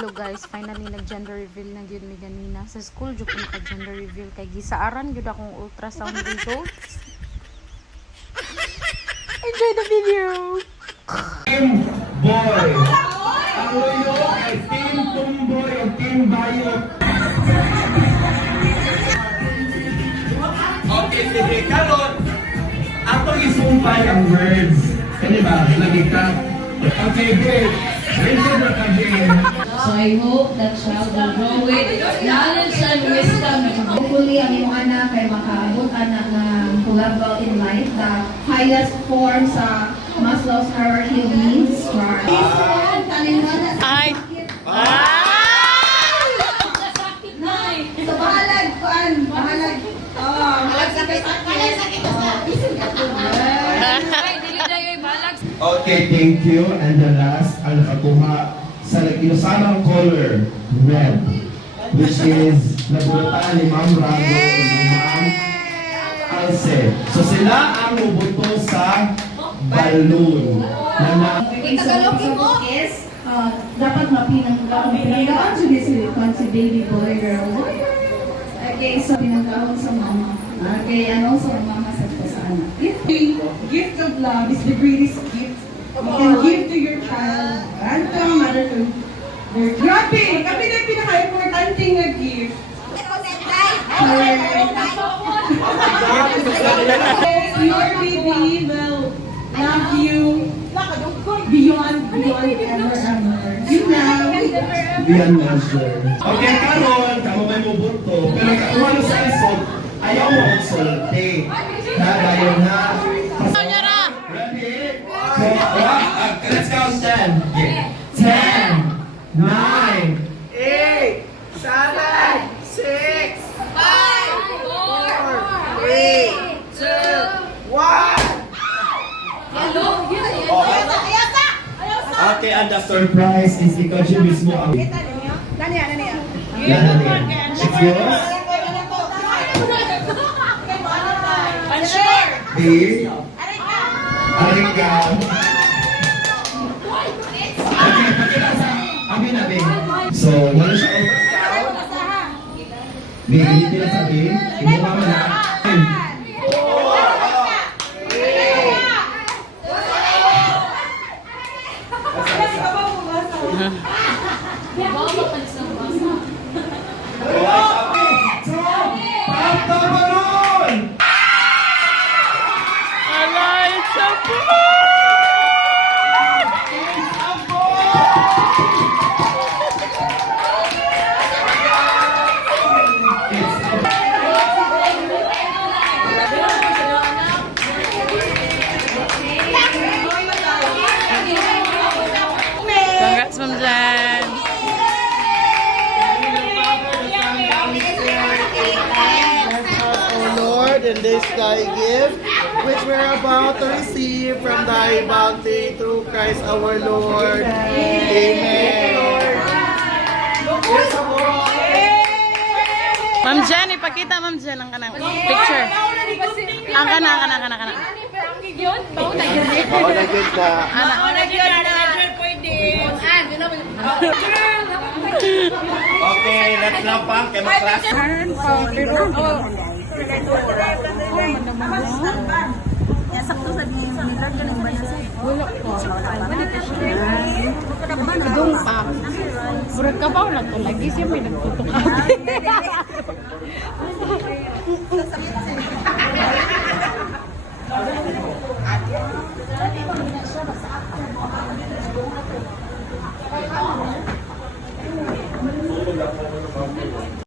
Hello guys, finally nag-gender reveal na gyud mi ganina. Sa school jud ko naka-gender reveal kay gisaaran gyud akong ultrasound results. Enjoy the video. Team Boy. Ang loyo ay Team Tumboy o Team Bayo. Okay, sige. Karon, atong isumpay ang words. Kani ba? Lagi ka. Okay, great. So I hope that child will grow with knowledge and wisdom. Hopefully, ang iyong anak ay makaabot anak ng level in life, the highest form sa Maslow's hierarchy of needs. Ay. So bahalag, kuan, bahalag. Sakit. Okay, thank you. And the last, ang nakakuha sa inusanang color, red, which is nabulutan ni Ma'am Rago o ni Ma'am Alce. So sila ang bubuto sa balloon. Ang Tagalogin mo is, dapat pinanggaon si baby boy, girl. Okay, so pinanggaon sa mama. Okay, and also mama sa anak. Gift of love is the greatest gift you can give to your child and to a mother to their grabe! Kami na yung pinaka-importante nga gift. Your baby will love you beyond ever. You know. Beyond measure. Okay, karon, kamo may mubuto. Pero kung sa isot, ayaw mo magsulti. Dahil na. Ready? So, let's count 10. 10, 9, 8, 7, 6, 5, 4, 3, 2, 1. Okay, and the surprise is ikaw siya mismo ang... Nani. It's yours? Di? Aringaw. Okay, pakita sa amin na, Bing. So, wala siya overscout. Bing, hindi na sabi. Hindi mo na. Congrats, Ma'am Jan. O Lord, in this thy gift, which we're about to receive from thy bounty through Christ our Lord. Amen. Ma'am Jan, ipakita Ma'am Jan ang kanang picture. Ang kana. Bawal na good na. Okay, let's lampang kay maklas. Idong pa. Murag ka ba na to lagi siya may nagtutok.